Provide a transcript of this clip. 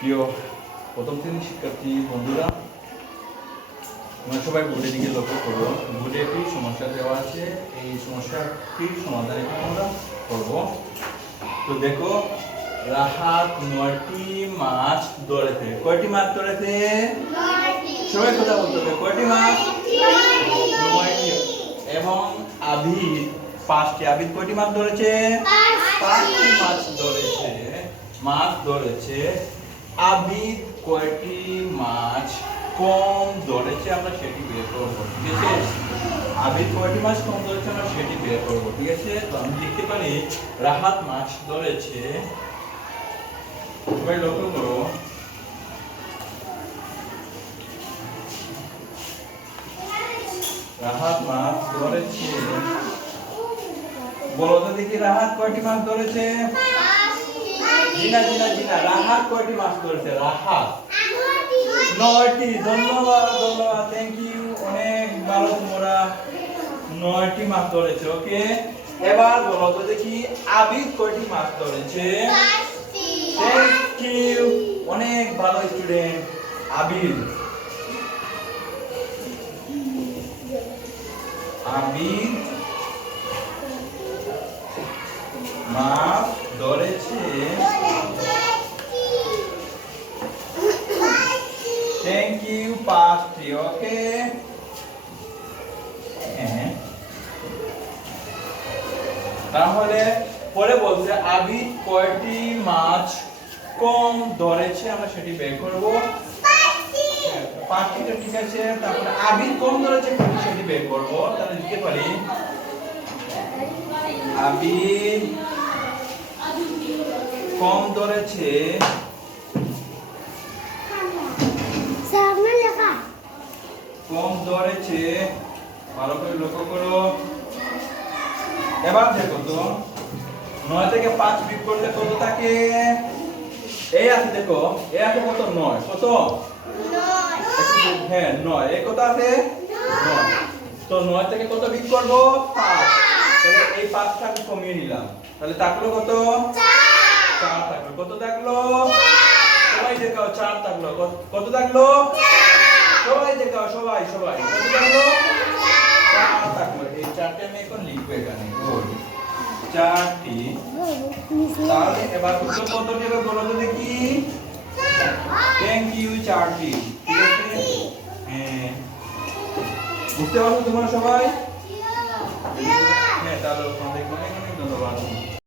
প্রিয় প্রথম শ্রেণির শিক্ষার্থী বন্ধুরা তোমরা সবাই বোর্ডের দিকে লক্ষ্য করো। বোর্ডে একটি সমস্যা দেওয়া আছে। এই সমস্যাটির সমাধান এখন আমরা করব। তো দেখো রাহাত নয়টি মাছ ধরেছে কয়টি মাছ ধরেছে সবাই কথা বলতে হবে কয়টি মাছ নয়টি। এবং আবিদ পাঁচটি। আবিদ কয়টি মাছ ধরেছে? পাঁচটি। মাছ ধরেছে। মাছ ধরেছে আবিদ কয়টি মাছ কম ধরেছে আমরা সেটি বের করব, ঠিক আছে? আবিদ কয়টি মাছ কম ধরেছে আমরা সেটি বের করব, ঠিক আছে? তো আমি লিখতে পারি, রাহাত মাছ ধরেছে, সবাই লক্ষ্য করো। রাহাত মাছ ধরেছে। বলো তো দেখি, রাহাত কয়টি মাছ ধরেছে? জিনা জিনা জিনা রাহাত কয়টি মাছ ধরেছে? রাহাত নয়টি। ধন্যবাদ ধন্যবাদ। থ্যাংক ইউ অনেক ভালো তোমরা নয়টি মাছ ধরেছে ওকে এবার বলো তো দেখি আবিদ কয়টি মাছ ধরেছে? থ্যাংক ইউ অনেক ভালো স্টুডেন্ট আবিদ আবিদ মাছ ধরেছে থ্যাংক ইউ পাঁচটি ওকে হ্যাঁ তাহলে পরে বলছে আবিদ কয়টি মাছ কম ধরেছে? আমরা সেটি বের করব। হ্যাঁ, পাঁচটিটা ঠিক আছে তারপরে আবিদ কম ধরেছে সেটি বের করব তাহলে লিখতে পারি। আবিদ কম ধরেছে কম ভালো করে লক্ষ্য করো। এবার দেখো তো নয় থেকে পাঁচ বিট করলে কত থাকে? এই আছে দেখো এই আছে কত? নয়। কত? হ্যাঁ নয়। এই কত আছে? নয়। তো নয় থেকে কত বিট করব? পাঁচ। তাহলে এই পাঁচটা আমি কমিয়ে নিলাম। তাহলে থাকল কত? চার। থাকল। কত থাকল? সবাই দেখাও চার থাকল। কত থাকল? সবাই দেখাও সবাই সবাই। এই চারটে আমি এখন লিখব এখানে চারটি তাহলে এবার উত্তর কত দেবে বলো তো দেখি। থ্যাংক ইউ চারটি বুঝতে পারছ তোমরা সবাই? হ্যাঁ তাহলে ধন্যবাদ।